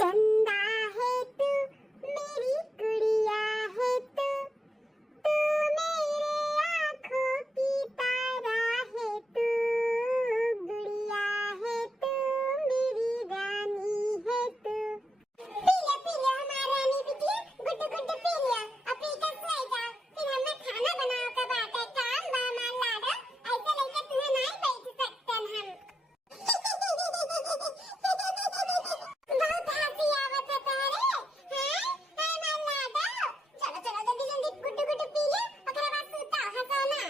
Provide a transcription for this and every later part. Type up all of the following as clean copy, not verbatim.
चंदा है तू मेरी गुड़िया है तू तू मेरे आँखों की तारा है तू गुड़िया है तू मेरी रानी है तू पीले पीले हमारा रानी बिटिया गुड्डू गुड्डू पीलिया अब पीकर सो जा फिर हमें खाना बनाओ का बात है काम बामा लाडो ऐसे लेके तुम्हें नहीं बैठ सकते हम बहुत हंसी आवत है तारे हैं हमारा लाडो चलो चलो जल्दी जल्दी गुड्डू गुड्डू पी ले ओकरा बाद सुता हंसो ना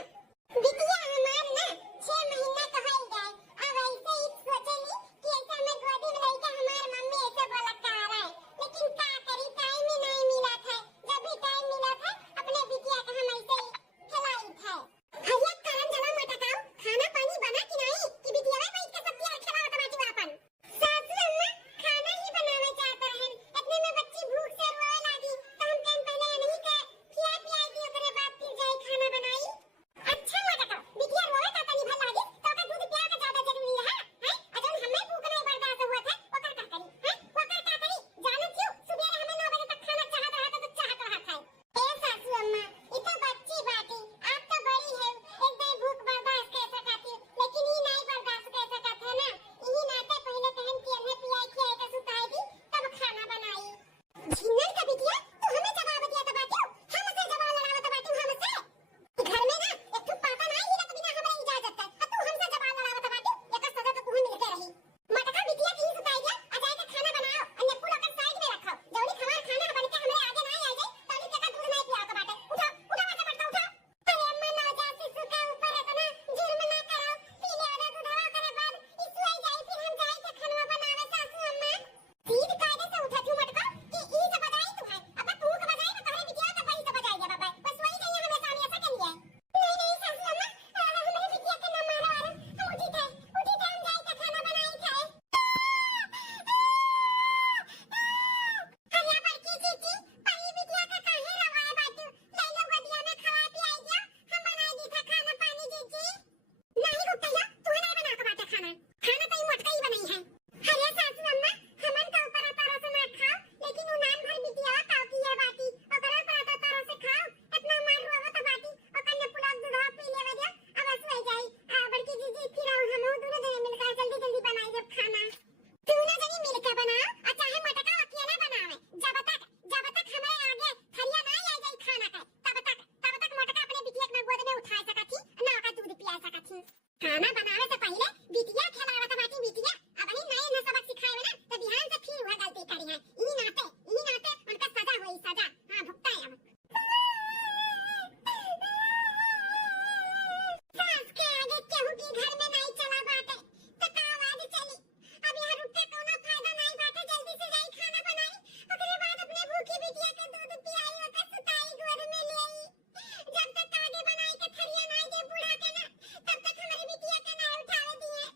बिटिया हमार ना 6 महीना का हो गए अब ऐसे ही सोचली कि ऐसे हमें गोदी में लेके हमार मम्मी ऐसे बोला कर रहा है लेकिन का करी टाइम ही नहीं मिला था जब भी टाइम मिला था अपने बिटिया का हम ऐसे ही खिलाई था हरिया कारण जला मटकाओ खाना पानी बना कि नहीं कि बिटिया में बैठ के सब्जी और खिलाओ टमाटी वापन सासू अम्मा खाना ही बनावे चाहता है इतने में बच्ची भूख से रोए लगी तो हम टाइम पहले नहीं के खिया पिया दी ओकरे बाद फिर जाए खाना बनाई अच्छा मटकाओ बिटिया रोए ता तनी भल लागी तो का दूध पिया का ज्यादा जरूरी है अजन हमें भूख नहीं बर्दाश्त हुआ था ओकर का करी ओकर का करी जानो क्यों सुबह हमें 9 बजे तक खाना चाहत रहा था तो चाहत रहा था ए सासू अम्मा ये तो बच्ची बाटी आप तो बड़ी है एक दिन भूख बर्दाश्त कैसे करती लेकिन ये नहीं बर्दाश्त कैसे करते ना यही नाते पहले पहन के हमें पियाई खियाई का सुताएगी तब खाना बनाई झिन्नर का बिटिया तू हमें जवाब दिया तो बाटी हमसे जवाब लड़ावा तो बाटी हमसे घर में ना एक ठो पाता नहीं हिलत बिना हमरे इजाजत है तू हमसे जवाब लड़ावा तो बाटी एक सजा तो तू मिलके रही मटका बिटिया की सुताई गया अजाय के खाना बनाओ अन्य पुल का साइड में रखो जौनी खबर खाना बन के हमरे आगे नहीं आ जाए तौनी के का दूध नहीं पियाओ का बाटे उठो उठो मत पड़ता उठो अरे अम्मा नवजात शिशु के ऊपर इतना जुल्म ना करो पी ले और दूधवा करे बाद इस आई जाए फिर हम जाए के खाना बनावे सासू अम्मा सीध कायदे से उठा क्यों मटका कि ई से बजाई तू है अब तू के बजाई तो तोहरे बिटिया तो वही से बजाई जा बाबा बस वही चाहिए हमें सामने ऐसा करिए नहीं नहीं सासू अम्मा हमारे बिटिया के ना मारो और हम उठी थे हम जाए के खाना बनाई खाए हरिया पर की चीची परी बिटिया का काहे रवाए बाटू ले लो गोदिया में खवा पियाई दिया हम बनाई दी था खाना पानी चीची नहीं रुकैया तू नहीं बना के बाटे खाना खाना तो ही मटका ही बनाई है हरिया सासू अम्मा हमन का ऊपर तारा से ना खाओ लेकिन उनान भर बिटिया काव की है बाटी ओकरा पर तारा से खाओ इतना मार रोवा तो बाटी ओकर ने पुलाव दूधवा पी लेवा दिया अब बस हो जाई बड़की जीजी फिर हम दोनों जने मिलकर जल्दी जल्दी बनाई जब खाना दोनों जने मिलकर बनाओ और चाहे मटका अकेला बनावे जब तक हमारे आगे थरिया नहीं आ जाए खाना का तब तक मटका अपने बिटिया के गोद में उठा सकती ना का दूध पिया सकती खाना बनावे से पहले बिटिया खिलावा तो बाटी बिटिया अब नहीं नए न सबक सिखाए ना तो ध्यान से फिर वह गलती करी है इन्हीं नाते उनका सजा हुई सजा हां भुगता है अब सास के आगे केहू की घर में नहीं चला बाटे तो का आवाज चली अब यहाँ रुक के कोनो फायदा नहीं बाटे जल्दी से जाई खाना बनाई ओकरे बाद अपने भूखी बिटिया के दूध पियाई ओकर सुताई गोद में ले आई जब तक आगे बनाई के थरिया नहीं दे बुढ़ा के ना तब तक हमारी बिटिया के ना उठावे दिए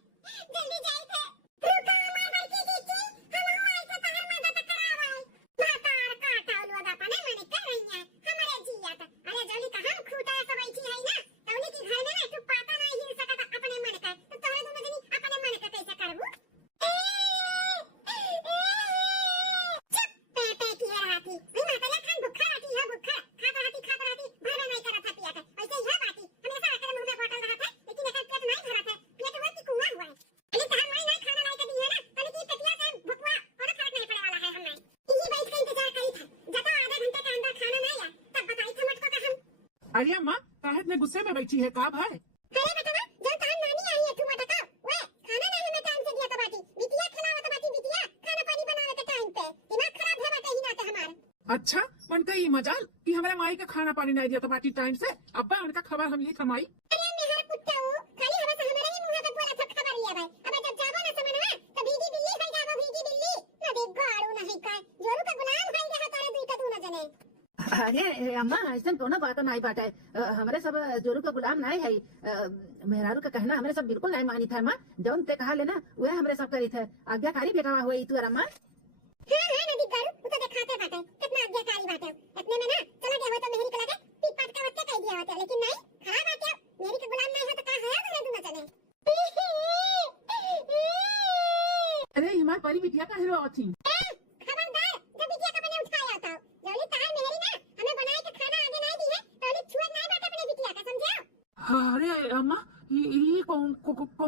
जल्दी जाई थे रुको हमार बड़की जीजी हम आई तो तहर मदद करावाई मातार काटा लोगा पने मने कर रही है हमारे जिया था अरे जल्दी कहां खूटा सब बैठी है ना तौनी की घर में ना तू पाता नहीं हिल सकता अपने मन का तो तोरे दोनों जनी अपने मन का कैसे करबू चुप पे की रहा थी मैं माता खान भूखा रहती है भूखा खाता रहती भरा नहीं करा था पिया था ऐसे ही है बाती हमेशा आकर मुंह में बोतल रहा था लेकिन एक पेट नहीं भरा था पेट हुआ कि कुआं हुआ है अरे तहर माई नहीं खाना लाई के दी है ना तनी की पेटिया से भुकवा और फर्क नहीं पड़ने वाला है हमें यही बैठ के इंतजार करी था जब आधे घंटे के अंदर खाना नहीं आया तब बताई था मटको का हम अरे अम्मा काहे इतने गुस्से में बैठी है का भाई अरे बेटा जब तार नानी आई है तू मटका वे खाना नहीं हमें टाइम से दिया तो बाटी बिटिया खिलावा तो बाटी बिटिया खाना पानी बनावे के टाइम पे दिमाग खराब है बाटे ही नाते हमार अच्छा उनका ये मजाल कि हमारे माई का खाना पानी नहीं दिया तो बाटी टाइम से अब्बा उनका खबर हम ली थमाई अरे मेहर कुत्ता हो खाली हवा से हमारे ही मुंह पे बोला था खबर लिया भाई अब जब जाबो ना समनवा तो भीगी बिल्ली हो जाबो भीगी बिल्ली ना देख गाड़ू नहीं का जोरू का गुलाम है रहा तारे दुई का तू ना जने अरे अम्मा ऐसा कोनो बात नहीं बाटे हमारे सब जोरू का गुलाम नहीं है मेहरारू का कहना हमारे सब बिल्कुल नहीं मानी था अम्मा जौन ते कहा लेना वह हमारे सब करी थे आज्ञाकारी बेटा हुई तू अम्मा हां नदी गाड़ू तू तो दिखाते बाटे कितना आज्ञाकारी बाटे इतने में ना चला गया हो तो मेहरी कला के पीट पाट का बच्चा कह दिया होता लेकिन नहीं खा बाटे मेरी के गुलाम नहीं हो तो का है ना तू ना चले अरे हिमाल परी बिटिया का हीरो थी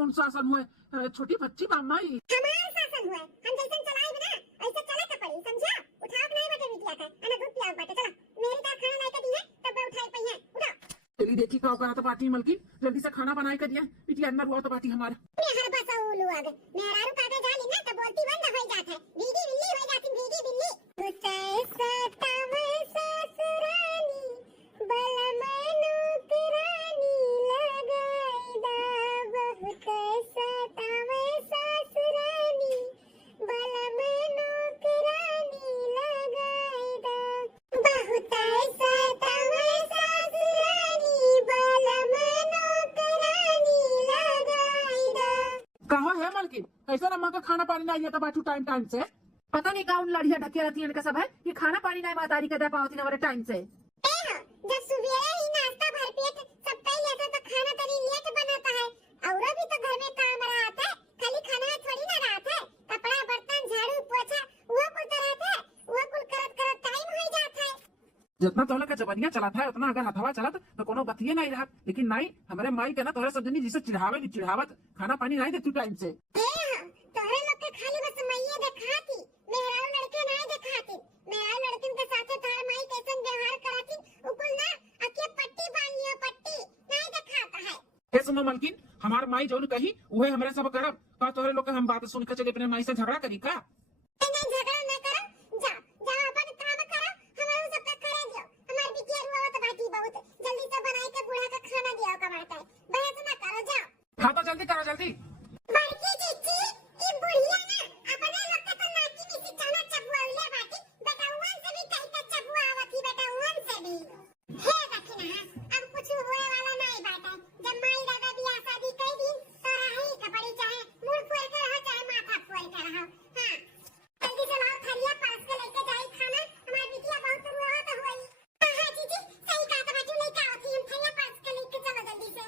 कौन शासन हुए छोटी बच्ची माई। हमार शासन हुआ हम जैसन चलाए ना ऐसे चले के पड़ी समझा। उठाओ नहीं बटे बिटिया का अना दूध पियाओ बटे चला मेरी तार खाना लाई के दी है तब मैं उठाई पई है उठा। चली देखी का करा तो पार्टी मलकी जल्दी से खाना बनाए कर दिया बिटिया अंदर हुआ तो पार्टी हमारा। मैं हर बसा उलू आ गए मेहरारू काका जाली ना तो बोलती बंद हो जात है भीगी बिल्ली हो जाती भीगी बिल्ली। गुस्साए सतावे ससुरानी बलमनो करानी लगाई दा बहुत सतावे ससुरानी बलमनो करानी लगाई दा बहुत सतावे ससुरानी बलमनो करानी लगाई दा। कहा है मलकी ऐसा अम्मा का खाना पानी नहीं आता बाटू टाइम टाइम से। पता नहीं कौन लड़िया ढके रहती है इनका सब है कि खाना पानी नहीं मातारी कर दे पावती हमारे टाइम से। जब सवेरे ही नाश्ता भर पेट सबका ही आता तो खाना तनी लेट बनाता है और भी तो घर में काम रहता है खाली खाना में थोड़ी ना रहता है कपड़ा बर्तन झाड़ू पोछा वो कुल तो रहता है वो कुल करत करत टाइम हो जाता है। जितना तो का जबनिया चला था उतना अगर हथवा चलत तो कोनो बतिये नहीं रहा लेकिन नहीं हमारे माई के ना तोहरे सजनी जिसे चिढ़ावत खाना पानी नहीं देती टाइम से। तोहरे लोग के खाली बस मैये दिखाती मेहरारू लड़के नहीं दिखाती मेहरारू लड़किन के साथे तार माई कैसन व्यवहार कराती उकुल ना अके पट्टी बांध लियो पट्टी नहीं दिखाता है। हे सुनो मलकिन हमार माई जो कही वही हमारे सब करब का तोहरे लोग हम बात सुन के चले अपने माई से झगड़ा करी का। नहीं झगड़ा ना करो जा जा अपन काम करो हमारे सबका करे दियो हमार बिटिया रुआ तो बाटी बहुत जल्दी से बनाई के बूढ़ा का खाना दियो कमाता है बहस ना करो जाओ। हाँ तो जल्दी करो जल्दी। बड़की जीजी ई बुढ़िया ना अपने लोग के तो नाकी में से चना चबुआले बाटी बेटा उन से भी कहीं का चबुआ आवती बेटा उन से भी हे दखिना अब कुछ होए वाला नहीं बात है जब माई दादा बियाह शादी कर दी तो रही कपड़ी चाहे मुंह फोड़ के रहो चाहे माथा फोड़ के रहो। हां जल्दी से लाओ थरिया पास के लेके जाई खाना हमारी बिटिया बहुत रुआ तो होई। हां जीजी सही कहा तो बाजू नहीं का होती हम थरिया पास के लेके चलो जल्दी से।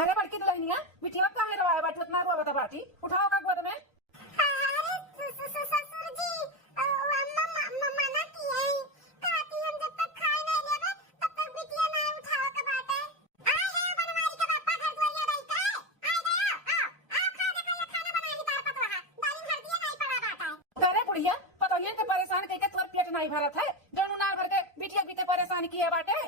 अरे बड़की दुल्हनिया मिठिया का है रवाया बाटी उतना रुआ बता बाटी उठाओ का गोद में। ससुर जी अम्मा मना की है कहती हम जब तक खाए नहीं लेबे तब तक बिटिया नहीं उठाओ के बात है। आ गए बनवारी के पापा घर दुआरिया नहीं का आ गए आओ खा दे के खाना बनाई तार पत रहा दालिन हर दिए नहीं पड़ा बात है। अरे बुढ़िया पता ये के परेशान के तोर पेट नहीं भरत है जौन नार भर के बिटिया बीते परेशान किए बाटे।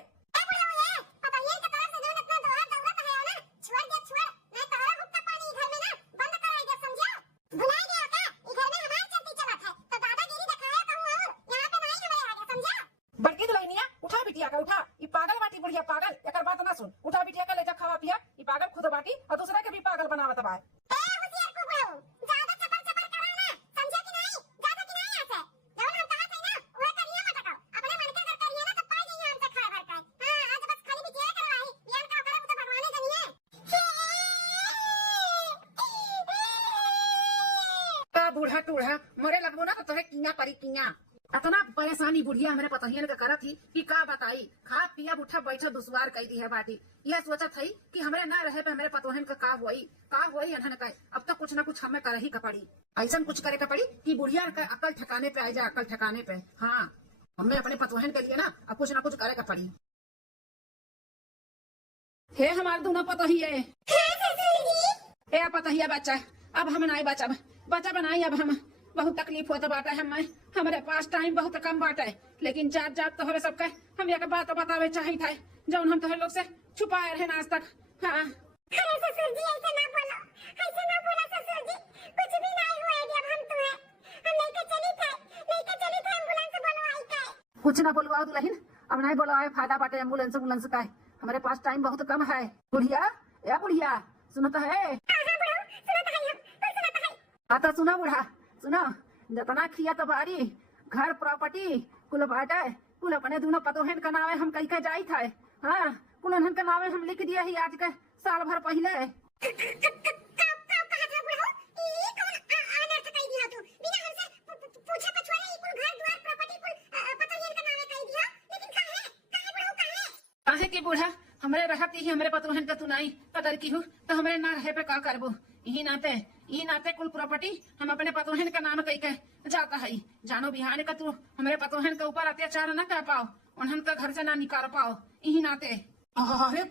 उठा ई पागल बाटी बुढ़िया पागल एकर बात ना सुन उठा बिटिया का ले जा खावा पिया ई पागल खुद बाटी और दूसरा के भी पागल बनावत बा। बूढ़ा टूढ़ा मरे लगबो ना तो तोहे किया परी किया। इतना परेशानी बुढ़िया हमरे पतहियन के करत थी कि का बताई, खा पिया उठा बैठा दुश्वार कई दी है बाटी। यह सोचत थी कि हमरे ना रहे पे हमरे पतोहन का होई अनहन का। अब तो कुछ ना कुछ हमें करे ही का पड़ी, ऐसा कुछ करे का पड़ी कि बुढ़िया का अकल ठिकाने पे आ जाए, अकल ठिकाने पे। हाँ, हमें अपने पतोहन के लिए ना अब कुछ ना कुछ करे का पड़ी। हे हमारे दोनों पतोहिए, ए पतहिया बच्चा, अब हम नहीं बचा बचा बनाई। अब हम बहुत तकलीफ होता बाटा है, मैं हमारे पास टाइम बहुत कम बाटा है, लेकिन जात जात तो हमें सबका हम एक बात बतावे चाहिए था जौन हम तुम्हें लोग से छुपाए रहे आज तक। हाँ अरे ससुर जी ऐसे ना बोलो, ऐसे ना बोलो ससुर जी, कुछ भी नहीं हुआ है। अब हम तुम्हें हम लेके चली थे एम्बुलेंस बुलवाई का। कुछ ना बोलवाओ दुल्हन, अब नहीं बोलवाए फायदा बाटे एम्बुलेंस का है। हमारे पास टाइम बहुत कम है। बुढ़िया, ए बुढ़िया सुनो तो है। आता सुना बुढ़ा, सुनो, जतना खिया तो बारी घर प्रॉपर्टी कुल बाटे, कुल अपने दोनों पतोहन का नामे हम कही के जाई था। हाँ, कुल उन्हन का नामे हम लिख दिया ही आज के साल भर पहले। काहे की बूढ़ा हमरे रहती ही हमरे पतोहन का तू नहीं कदर की हूँ तो हमरे ना रहे पे का करबो। यही नाते कुल प्रॉपर्टी हम अपने पतोहन का नाम कही के जाता है। जानो बिहान का तू हमरे पतोहन के ऊपर अत्याचार न कर पाओ, उन्हन का घर से ना निकाल पाओ, यही नाते। अरे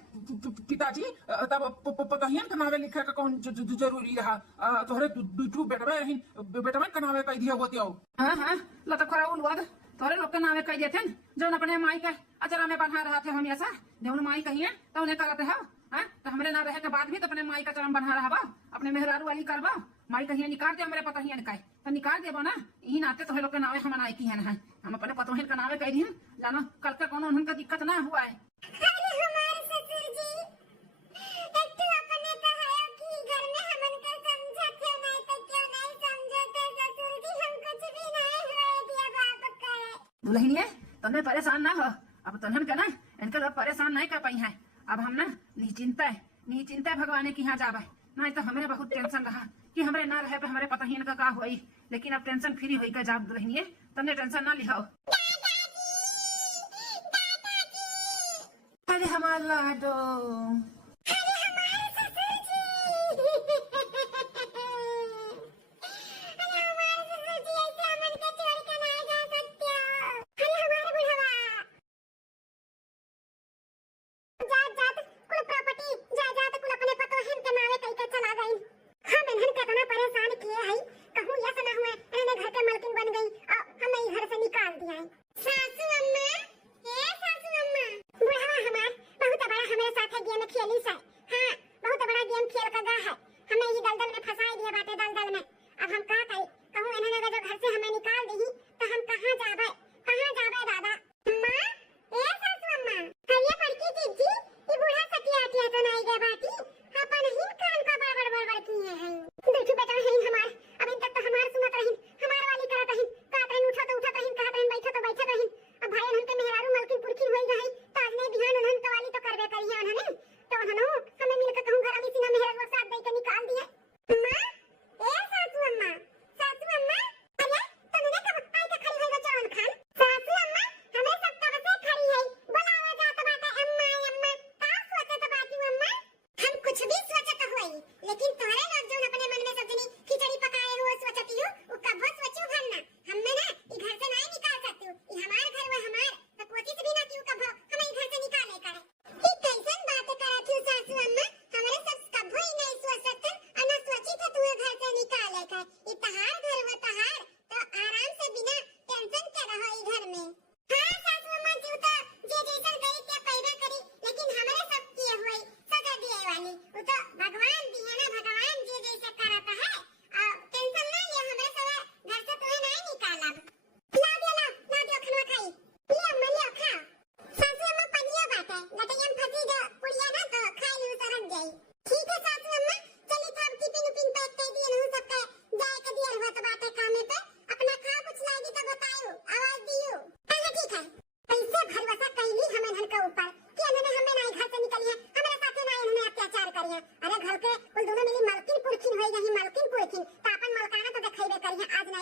पिताजी, तब पतहियन का नावे लिखे का कौन जरूरी रहा? तोहरे दू बेटवे का नावे कह दिया होती हो। हाँ हाँ, लता खरा उलवाद तोरे लोग के नावे कह देते जो अपने माई के अचरा में बना रहा थे। हम ऐसा जो माई कहिए तो उन्हें करते है। हाँ, तो हमरे ना रहे के बाद भी तो अपने माई का चरम बना रहा, अपने मेहरारू वाली करबा। माई कहिए निकाल दे हमरे पतहियन का तो निकाल देबो ना। यही नाते तो लोग के नावे हम नाई की है ना, हम अपने पतोहन का नावे कह दी जानो कल के कोनो उनका दिक्कत ना हुआ है। दुल्हनिए तुम्हें परेशान ना हो, अब तुमन के ना इनके लोग परेशान नहीं कर पाई है। अब हम ना निश्चिंता भगवान के यहाँ जाबे, नहीं तो हमें बहुत टेंशन रहा कि हमरे ना रहे पे हमारे पतहियन का हुई। लेकिन अब टेंशन फ्री होई के जाब दुल्हनिए, तुमने टेंशन ना लिहाओ। अरे हमारा लाडो,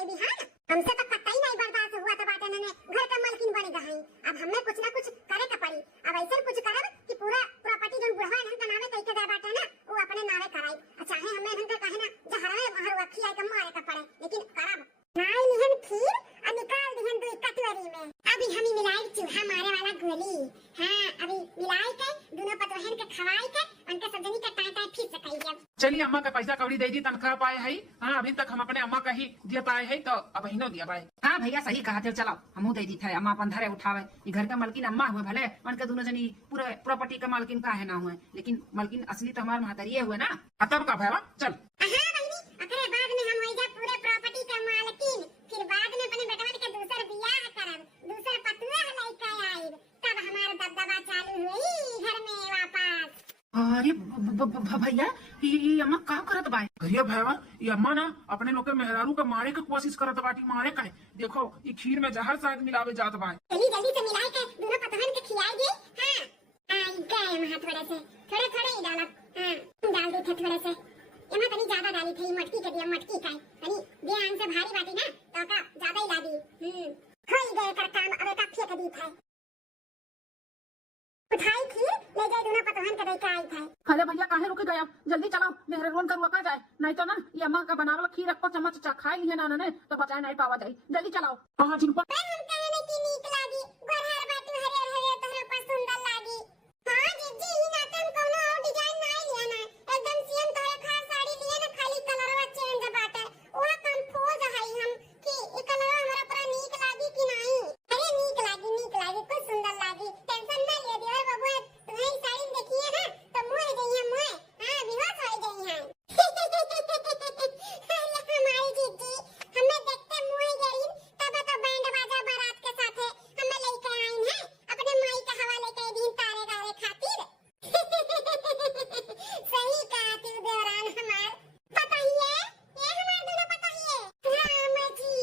जाए बिहान। हमसे तो कतई नहीं बर्दाश्त हुआ था बाटे ने घर का मालकिन बने गई। अब हमें कुछ ना कुछ करे का पड़ी। अब ऐसा कुछ करब कि पूरा प्रॉपर्टी जो बुढ़वा इनन का नामे कई के दे बाटे ना वो अपने नामे कराई। चाहे हमें इनन का कहे ना जहरवे महर वखी आई के मारे का पड़े लेकिन करब नाई निहन खीर और निकाल दिहन दो कटोरी में। अभी हम मिलाई चूहा मारे वाला गोली। हां अभी मिलाई के दोनों पतोहन के खवाई के उनके सजनी का टाटा फिर से कही जब। चलिए अम्मा का पैसा कौड़ी दे दी तनख्वाह पाए है। हाँ अभी तक हम अपने अम्मा का ही दिया पाए है तो अब ही दिया पाए। हाँ भैया सही कहा थे, चलो हमू दे दी थे। अम्मा अपन धरे उठावे, ये घर का मालकिन अम्मा हुए भले उनके दोनों जनी पूरे प्रॉपर्टी का मालकिन का है ना हुए, लेकिन मालकिन असली तो हमारे महतरिये हुए ना। तब का भैया चल। हां बहनी अकरे बाद में हम होई जा पूरे प्रॉपर्टी का मालकिन। फिर बाद में अपने बेटवन के दूसर बियाह करब, दूसर पतुआ लइका आई, तब हमार दबदबा चालू हुई घर में वापस। अरे भैया ये अम्मा का करत बाय? भैया भैया ये अम्मा ना अपने लोग के मेहरारू का मारे के कोशिश करत बाटी। मारे का देखो ये खीर में जहर शायद मिलावे जात बा। जल्दी जल्दी से मिलाई के दोनों पतोहन के खिलाई दे। हां आई गए वहां थोड़े से थोड़े थोड़े ही डाला। हां डाल दे थे थोड़े से, एमा तनी ज्यादा डाली थी मटकी के दिया मटकी का तनी ध्यान से भारी बाटी ना तो का ज्यादा ही लादी। होई गए कर काम। अब का फेंक दी था उठाई खीर ले जाए दोनों पतोहन के देके आई था। अरे भैया काहे रुक गया, जल्दी चलाओ मेहरबान कर रुका जाए, नहीं तो ना ये अम्मा का बनावल खीर एक चम्मच खाई लिए ना ने तो बचाए नहीं पावा जाए। जल्दी चलाओ। हाँ जिन पर हम कहने की नीक लागी गोरहर बाटी हरे हरे तोहरे पर सुंदर लागी। हां जीजी ही ना तुम कोनो और डिजाइन नहीं लिया ना, एकदम सेम तोहरे खास साड़ी लिए ना, खाली कलरवा चेंज बाटे। वो कंफ्यूज है हम कि ये कलर हमरा पर नीक लागी कि नहीं। अरे नीक लागी कुछ सुंदर लागी। टेंशन ना ले दियो बाबू, तुम्हारी साड़ी देखिए ना तो मोह गई है मोह। हां विवाह हो गई है। अरे हमारी जीजी हमें देखते मोह गई तब तो बैंड बाजा बारात के साथ हमें लेके आई हैं अपने माई का हवाले कर दी तारे गारे खातिर। सही कहा तू देवरान हमार। पता ही है ये हमार दोनों पता ही है। राम जी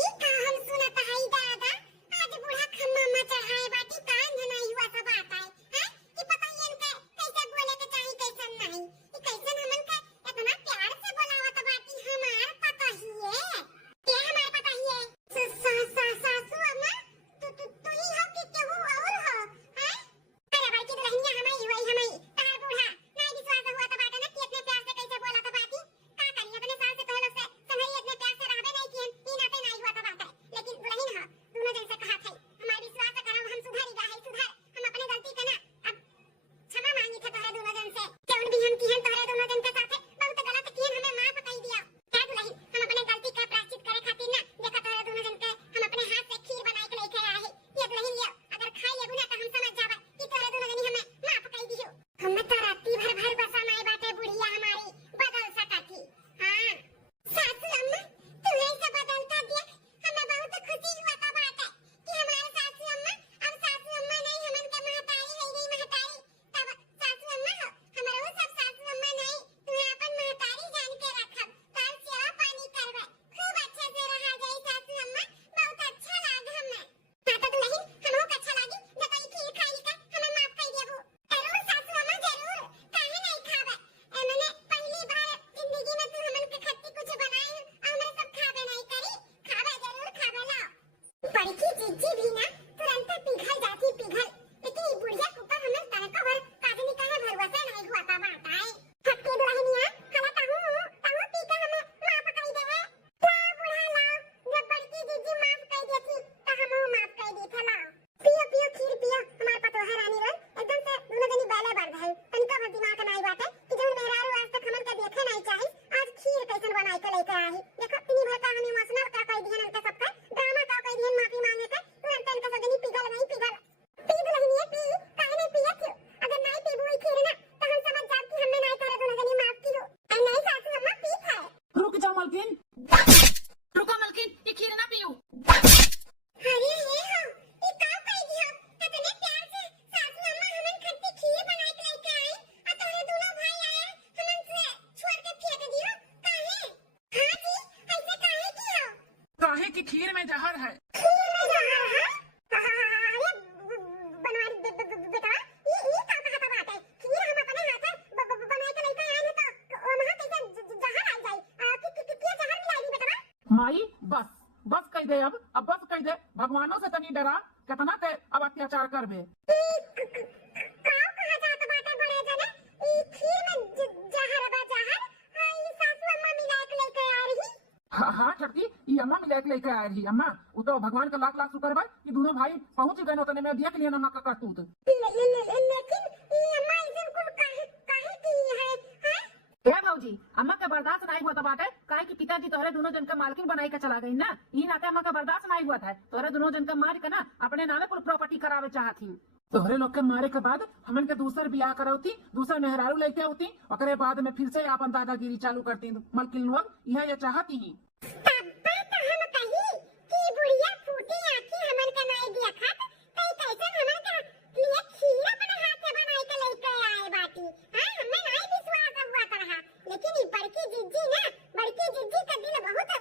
ये का हम सुनत है दादा आज बूढ़ा खम्मा में चढ़ाए बाटी कान नहीं हुआ सब आता है। हैं कि पता ही इनके कैसे बोले के चाहिए कैसे नहीं, ये कैसे हमन के इतना प्यार से बोलावत बाटी हमार पता ही है। ये हमार पता ही है। सासू अम्मा तू ही हो कि केहू और हो? हैं अरे बड़की दुल्हनिया हमारी वही हमारी तार बूढ़ा नहीं विश्वास हुआ तो बाटे ना कि इतने प्यार से कैसे बोला तो बाटी का करिए अपने सास से कहलो से संभई इतने प्यार से रहबे नहीं किए ई नाते नहीं हुआ तो बाटे। लेकिन दुल्हन हो दोनों जन से कहा था हमार विश्वास करम हम सुधारी गए सुधार हम अपने गलती का ना अब क्षमा मांगी थे तोहरे दोनों जन से जौन भी हम किहन तोहरे दोनों जन के साथ बहुत गलत किहन हमें माफ कर दिया। क्या दुल्हन हम अपने गलती का प्रायश्चित करे खातिर ना देखा तोहरे दोनों जन के हम अपने हाथ से खीर बनाए के लेके आए हैं। ये दुल्हन लियो अगर खाई लेबू ना तो हम समझ जाबे कि तोहरे दोनों जनी हमें माफ कर दियो। हमें तो राती भर बसा माई बाटे बुढ़िया हमारी बदल सका थी। हां सासू अम्मा तू ऐसे बदलता दिया हमें बहुत खुशी हुआ था बाटे कि हमारे सासू अम्मा अब सासू अम्मा नहीं हमन के महतारी है गई महतारी। तब सासू अम्मा हो हमरो सब सासू अम्मा नहीं तू अपन महतारी जान के रखब तार सेवा पानी करबे खूब अच्छे से रहा जाए सासू अम्मा बहुत अच्छा लाग हमें। हां तो दुल्हन हमहु के अच्छा लागी जब ई खीर खाई के हमें माफ कर देबू। जरूर सासू अम्मा जरूर काहे नहीं खाबे मैंने पहली बार जिंदगी में तू हमन के खत्ती कुछ बनाई और हमरे सब खाबे नहीं करी खाबे जरूर खाबे ला। बड़की जीजी भी ना तुरंत पिघल जाती पिघल, लेकिन ये बुढ़िया के ऊपर हमें तरह का भर काजनी का है भरोसा नहीं हुआ था बाटाए। फटके दुल्हनिया हला ताहू पी के हमें माफ कर देवे ला बुढ़ा ला। जब बड़की जीजी माफ कर देती तो हमहु माफ कर दी था ला। पियो पियो खीर पियो हमार पतोहा रानी रन एकदम से दोनों जनी बैले बढ़ गए तनिका भर दिमाग नहीं बाटे कि जब मेहरारू आज तक हमन के देखे नहीं चाही आज खीर कैसन बनाई के लेके आई। देखो तिनी भर का हम इमोशनल का कह दिहन उनके सबका ड्रामा का कह दिहन माफी मांगे के तुरंत इनके सब जनी पिघल नहीं पिघल पी दुल्हनिया पी काहे नहीं पिया क्यों? अगर नहीं पीबू ई खीर ना तो हम समझ जाब कि हमने नहीं तोरे दोनों जनी माफ कियो। नहीं सासू अम्मा पी है। रुक जाओ मालकिन। रुको मालकिन ये खीर ना पियो। अरे ये हो ये का कह दियो इतने प्यार से सासू अम्मा हमन खट्टी खीर बनाई के लेके आई और तोरे दोनों भाई आए हमन से छोड़ के फेंक दियो काहे? हां जी ऐसे काहे कियो? काहे की खीर में जहर है। खीर में जहर है? अरे बनवारी बेटा ये का कहता बात है? खीर हम अपने हाथ से बनाई के लेके आए हैं तो वहां कैसे जहर आ जाए? कि जहर मिलाई दी बेटा? माई बस बस कह दे, अब बस कह दे, भगवानों से तनी डरा, कितना ते अब अत्याचार करबे। काव कहा जात बाटे बड़े जने, ई खीर में जहर बा जहर, ई सासू अम्मा मिला के लेके आ रही। हाँ छटकी, ये अम्मा मिला के लेके आ रही। अम्मा वो तो भगवान का लाख लाख शुक्र बा कि दोनों भाई पहुंच गए, उतने में देख लिया नमक का करतूत। लेकिन ई अम्मा इसन कुल काहे काहे की है, हैं? क्या भाऊजी, अम्मा का बर्दाश्त नहीं हुआ था बाटे, काहे कि पिताजी तोहरे दोनों जन का मालकिन बनाई के चला गई ना, ई नाते अम्मा का बर्दाश्त नहीं हुआ था। तोहरे दोनों जन का मार के ना अपने नामे कुल प्रॉपर्टी करावे चाहती। तोहरे लोग के मारे के बाद हमन के दूसर बियाह करौती, दूसर मेहरारू लेके होती, ओकरे बाद में फिर से अपन दादागिरी चालू करती मलकिन लोग। यह चाहती ही तब्बा तो हम कही कि बुढ़िया फूटी आंखी हमन का नहीं दिया खात, कई कैसन हमन का लिए खीर अपने हाथ से बनाई के लेके आए बाटी। हां हमें नहीं विश्वास हुआ तरह, लेकिन ई बड़की जिज्जी ना, बड़की जिज्जी का दिल बहुत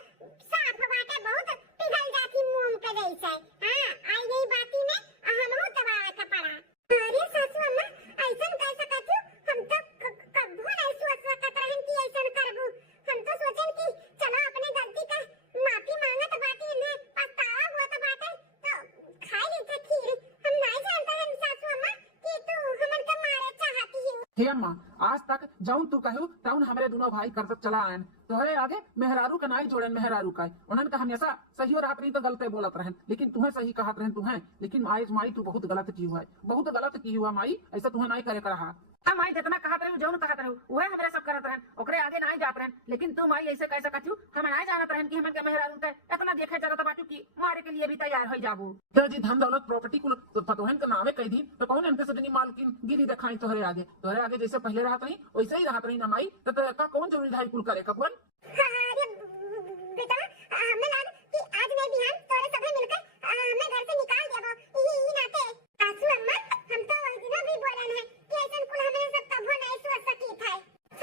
साफ बाटे, बहुत पिघल जाती मोम के जैसे। हां आई गई बाती में हम हो तबा का पड़ा। अरे सासू अम्मा ऐसन कैसे कहती, हम तो कभी नहीं सोच सकत रहन कि ऐसन करबू। हम तो सोचन कि चलो अपने गलती का माफी मांगत बाटी ने, पछतावा हुआ तो बाटे तो खा लेते खीर। हम नहीं जानते हैं सासू अम्मा कि तू हमन के मारे चाहती है। हे अम्मा, आज तक जौन तू कहू तौन हमरे दोनों भाई करत चला आयन। तोहरे आगे मेहरारू का नाई जोड़न, मेहरारू का उन्हन का हमेशा सही और रात नहीं तो गलते बोलत रहन, लेकिन तुम्हें सही कहत रहन तुम्हें। लेकिन आज माई तू बहुत गलत की हुआ है, बहुत गलत की हुआ माई, ऐसा तुम्हें नहीं करे रहा। हम आई जितना कहत रहू, जौन कहत रहू वह हमरे सब करत रहन, ओकरे आगे नहीं जात रहन। लेकिन तू माई ऐसे कैसे कहती, हम नहीं जानत रहन कि हमन के मेहरारू के इतना देखे चलत बाटू कि मारे के लिए भी तैयार हो जाबू। तो जी धन दौलत प्रॉपर्टी कुल पतोहन के नामे कह दी तो कौन हमके सदनी मालकिन गिरी दिखाई तोहरे आगे। तोहरे आगे जैसे पहले रहत रही वैसे ही रहत रही ना माई, तो का कौन जरूरी धाई कुल करे कौन। अरे बेटा हमें लगा कि आज मैं बिहान तोरे सभी मिलकर हमें घर से निकाल देबो, ई नाते सासू अम्मा हम तो उस दिनों भी बोलन है कि ऐसन कुल हमने सब कबो नहीं सोच सकी था।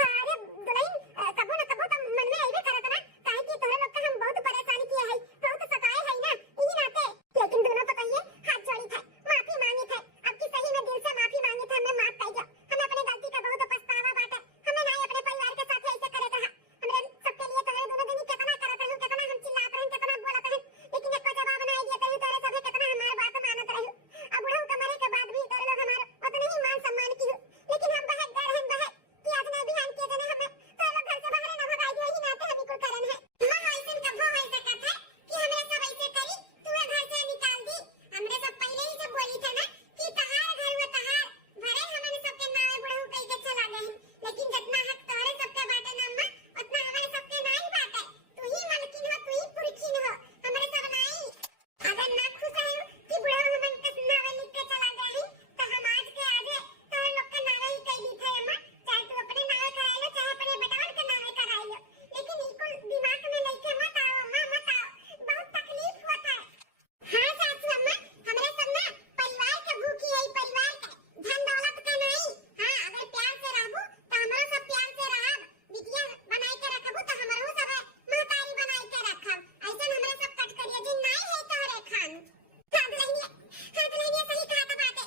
अरे दुल्हन कबो न कबो तो मन में आइबे करत ना, काहे कि तोरे लोग का हम बहुत परेशान किए है, बहुत सताए है ना, ई नाते। लेकिन दोनों तो कहिए हाथ जोड़ी था, माफी मांगी था, अब की सही में दिल से माफी मांगी था, हमें माफ कर दो। हमें अपनी गलती का बहुत पछतावा बाटे, हमें नहीं अपने परिवार के साथ ऐसे करे कहा। हमरे सबके लिए तोरे दोनों दिन कितना करत रहू, कितना हम चिल्लात रहन, कितना बोलत रहन, लेकिन एको जवाब नहीं दिया तोरे तोरे सभी कितना हमार बात मानत रहू। अब बुढ़ऊ के मरे के बाद भी तोरे लोग हमार उतने ही मान सम्मान की, लेकिन हम बहक गए रहन बहक कि आज नहीं बिहान के जने हमें तोरे लोग घर से बाहर न भगाई दियो, ही नाते हम कुल करन है। मां ऐसन कबो हो सकत है कि हमरे सब ऐसे करी, तू घर से निकाल दी। हमरे सब पहले ही से बोली था ना कि तहार घर में तहार भरे हमने सबके नावे बुढ़ऊ कह के चला गए, लेकिन जितना हक तोरे सबके बाटे ना अम्मा, उतना हमारे सबके नहीं बाटे। तू ही मालकिन हो, तू ही पुरखिन हो, हमारे सब नहीं। अगर ना खुश है कि बुढ़ऊ हमन के नावे लिख के चला गए हैं, तो हम आज के आगे तोरे लोग के नावे ही कह दी थे अम्मा, चाहे तू अपने नावे कराई लो, चाहे अपने बेटवन के नावे कराई लो, लेकिन ई कुल दिमाग में नहीं थे। मत आओ अम्मा मत आओ, बहुत तकलीफ होता है। हाँ सासू अम्मा हमरे सब ना परिवार के भूखी है, परिवार के धन दौलत के नहीं। हाँ अगर प्यार से रहबू तो हमरो सब प्यार से रहब, बिटिया बनाई के रखबू तो हमरो सब महतारी बनाई के रखब, ऐसन हमरे सब कट करिए जी नहीं है तोरे खान। हाथ लइनिया सही कहत बाटे,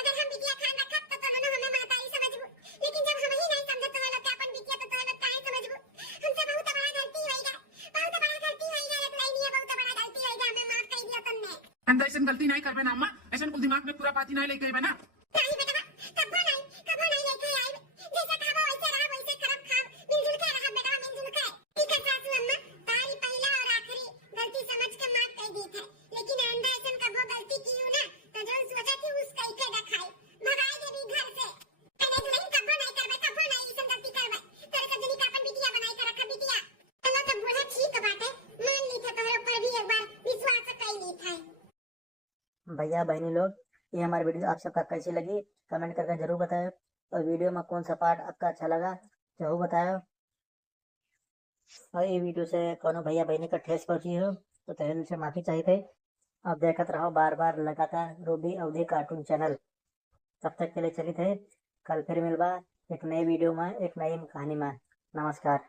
अगर हम बिटिया खान रखब तो तोरो ना हमें महतारी समझबू, लेकिन जब हम ही नहीं समझत तोरे लोग के अपन बिटिया तो तोरे लोग काहे समझबू। हमसे बहुत बड़ा गलती होई गए, बहुत बड़ा गलती होई गए, लइनिया बहुत बड़ा गलती होई गए, हमें माफ कर दिया तुमने। अंदर ऐसा गलती नहीं करबे ना अम्मा, ऐसा कुल दिमाग में पूरा पाती नहीं लेके आइबे ना। नहीं बेटा कबो नहीं लेके आई, जैसे खाबो वैसे रहा, वैसे खरब खाब, मिलजुल के रहा बेटा, मिलजुल के। ठीक है सासू अम्मा तारी पहला और आखिरी गलती समझ के माफ कर दी थे, लेकिन आइंदा ऐसा कबो गलती की हो ना तो जो सोचा थी उस कई के रखाई, भगाई देबी घर से। अरे दुल्हन कबो नहीं करबे, कबो नहीं ऐसा गलती करबे, तोरे सब जनी का अपन बिटिया बनाई के रखा बिटिया। अल्लाह तो बूढ़ा ठीक बाटे, मान ली थे तोरे ऊपर भी एक बार विश्वास कर ली था। भैया बहनी लोग, ये हमारी वीडियो आप सबका कैसी लगी कमेंट करके जरूर बताएं, और वीडियो में कौन सा पार्ट आपका अच्छा लगा जरूर बताएं। और ये वीडियो से कोनो भैया बहनी का ठेस पहुंची हो तो तहे दिल से माफी चाहिए थे। अब देखत रहो बार बार लगातार रूबी अवधी कार्टून चैनल। तब तक के लिए चली थे, कल फिर मिलबा एक नई वीडियो में एक नई कहानी में। नमस्कार।